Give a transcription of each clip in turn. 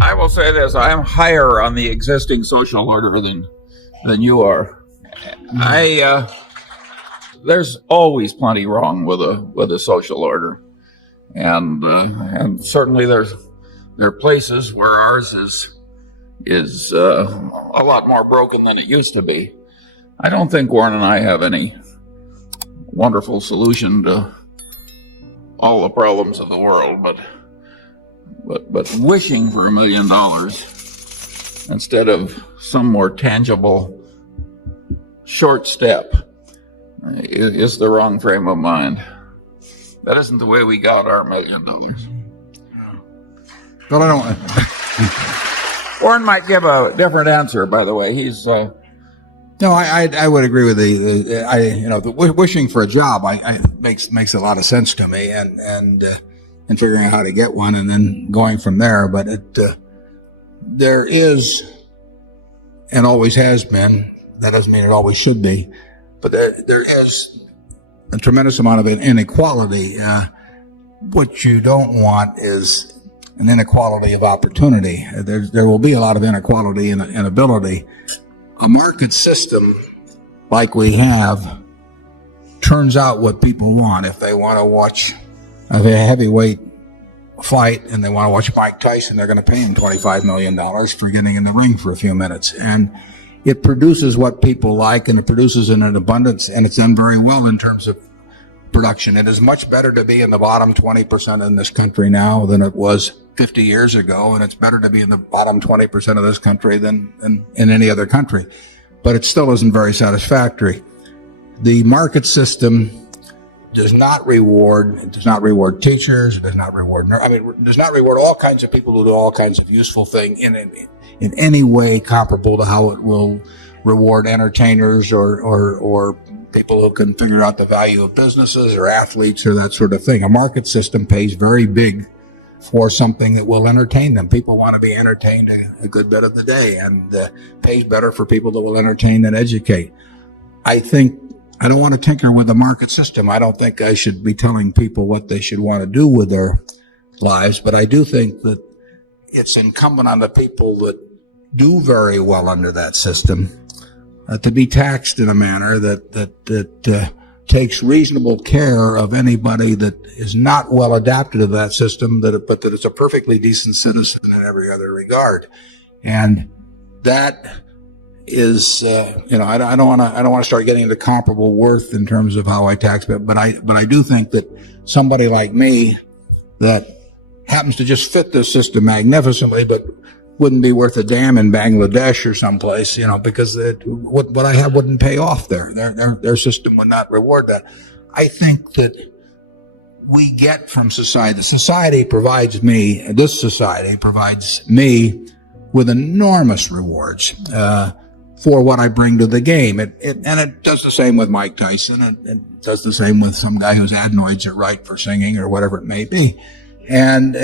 I will say this: I am higher on the existing social order than you are. There's always plenty wrong with a social order, and certainly there are places where ours is a lot more broken than it used to be. I don't think Warren and I have any wonderful solution to all the problems of the world, but wishing for $1 million instead of some more tangible short step is the wrong frame of mind. That isn't the way we got our $1 million. But I don't. Warren might give a different answer, by the way. He's no, I would agree with the wishing for a job. Makes a lot of sense to me, and figuring out how to get one and then going from there. But there is, and always has been. That doesn't mean it always should be, but there is a tremendous amount of inequality. What you don't want is an inequality of opportunity. There will be a lot of inequality in ability. A market system like we have turns out what people want. If they want to watch a heavyweight fight and they want to watch Mike Tyson, they're going to pay him $25 million for getting in the ring for a few minutes. And it produces what people like, and it produces in an abundance, and it's done very well in terms of production. It is much better to be in the bottom 20% in this country now than it was 50 years ago, and it's better to be in the bottom 20% of this country than in any other country. But it still isn't very satisfactory. The market system does not reward teachers, it does not reward all kinds of people who do all kinds of useful things in any way comparable to how it will reward entertainers or people who can figure out the value of businesses or athletes or that sort of thing. A market system pays very big for something that will entertain them. People want to be entertained a good bit of the day, and pays better for people that will entertain and educate. I don't want to tinker with the market system. I don't think I should be telling people what they should want to do with their lives, but I do think that it's incumbent on the people that do very well under that system to be taxed in a manner that takes reasonable care of anybody that is not well adapted to that system, but that it's a perfectly decent citizen in every other regard. And that is, I don't want to start getting into comparable worth in terms of how I tax, but I do think that somebody like me that happens to just fit this system magnificently, but wouldn't be worth a damn in Bangladesh or someplace, because what I have wouldn't pay off there. Their system would not reward that. I think that we get from society. This society provides me with enormous rewards for what I bring to the game. It does the same with Mike Tyson. It does the same with some guy whose adenoids are right for singing or whatever it may be. And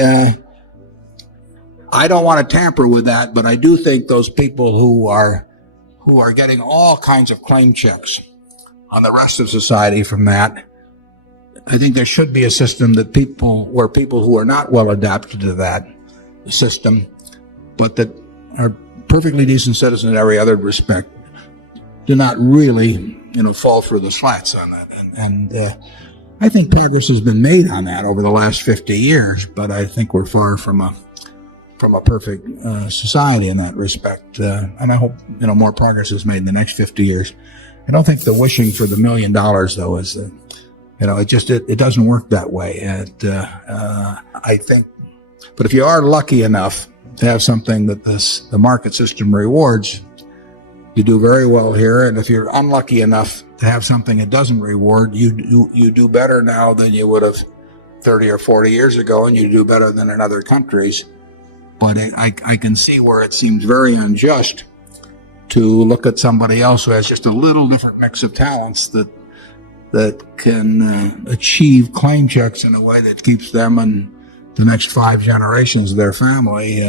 I don't want to tamper with that, but I do think those people who are getting all kinds of claim checks on the rest of society from that, I think there should be a system where people who are not well adapted to that system, but that are perfectly decent citizens in every other respect, do not really, fall through the slats on that. And I think progress has been made on that over the last 50 years, but I think we're far from a perfect society in that respect. And I hope, more progress is made in the next 50 years. I don't think the wishing for the $1 million, though, is, it doesn't work that way. And I think, but if you are lucky enough to have something that the market system rewards, you do very well here. And if you're unlucky enough to have something it doesn't reward, you do better now than you would have 30 or 40 years ago, and you do better than in other countries. But I can see where it seems very unjust to look at somebody else who has just a little different mix of talents that can achieve claim checks in a way that keeps them and the next 5 generations of their family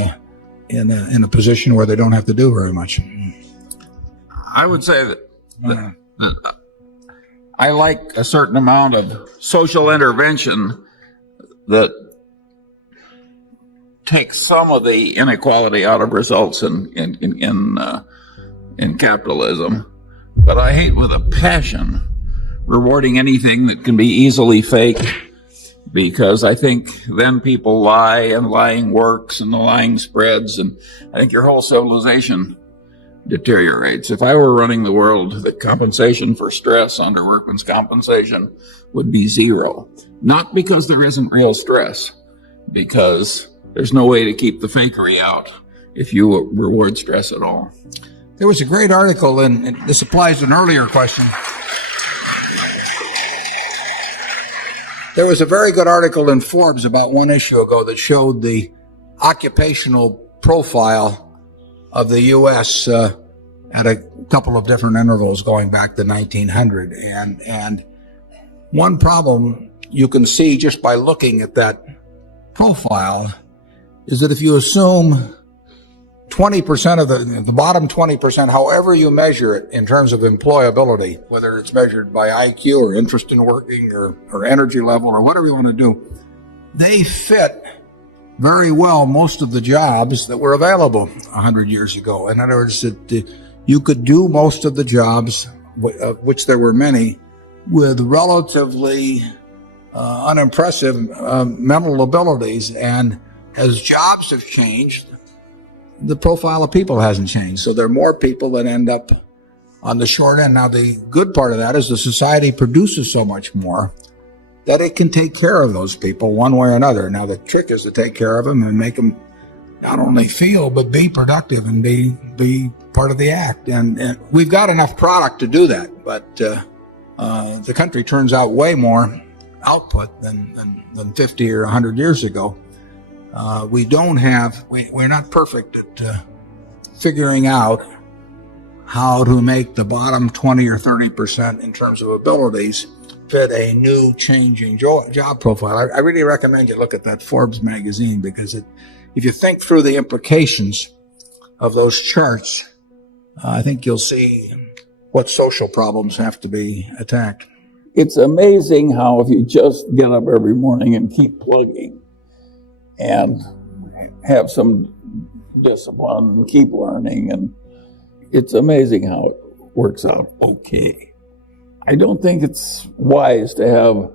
in a position where they don't have to do very much. I would say that I like a certain amount of social intervention that take some of the inequality out of results in capitalism, but I hate with a passion rewarding anything that can be easily faked, because I think then people lie and lying works and the lying spreads, and I think your whole civilization deteriorates. If I were running the world, the compensation for stress under workman's compensation would be zero. Not because there isn't real stress, because there's no way to keep the fakery out if you reward stress at all. There was a great article, and this applies to an earlier question. There was a very good article in Forbes about one issue ago that showed the occupational profile of the U.S. At a couple of different intervals going back to 1900. And one problem you can see just by looking at that profile is that if you assume 20% of the bottom 20%, however you measure it in terms of employability, whether it's measured by IQ or interest in working or energy level or whatever you want to do, they fit very well most of the jobs that were available 100 years ago. In other words, you could do most of the jobs, of which there were many, with relatively unimpressive mental abilities. And as jobs have changed, the profile of people hasn't changed. So there are more people that end up on the short end. Now, the good part of that is the society produces so much more that it can take care of those people one way or another. Now, the trick is to take care of them and make them not only feel, but be productive and be part of the act. And we've got enough product to do that, but the country turns out way more output than 50 or 100 years ago. We're not perfect at figuring out how to make the bottom 20 or 30% in terms of abilities fit a new changing job profile. I really recommend you look at that Forbes magazine, because if you think through the implications of those charts, I think you'll see what social problems have to be attacked. It's amazing how if you just get up every morning and keep plugging and have some discipline and keep learning, and it's amazing how it works out okay. I don't think it's wise to have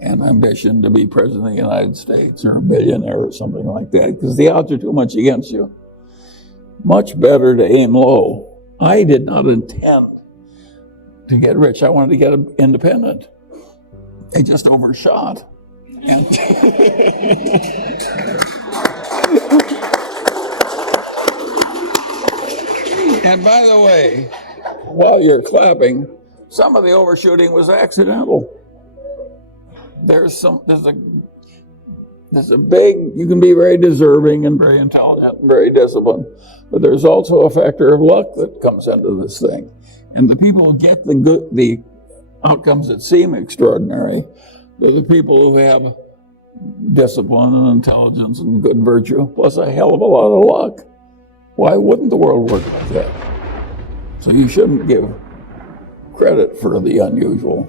an ambition to be president of the United States or a billionaire or something like that, because the odds are too much against you. Much better to aim low. I did not intend to get rich. I wanted to get independent. They just overshot. And and by the way, while you're clapping, some of the overshooting was accidental. There's a big, you can be very deserving and very intelligent and very disciplined, but there's also a factor of luck that comes into this thing. And the people who get the outcomes that seem extraordinary, they're the people who have discipline and intelligence and good virtue, plus a hell of a lot of luck. Why wouldn't the world work like that? So you shouldn't give credit for the unusual.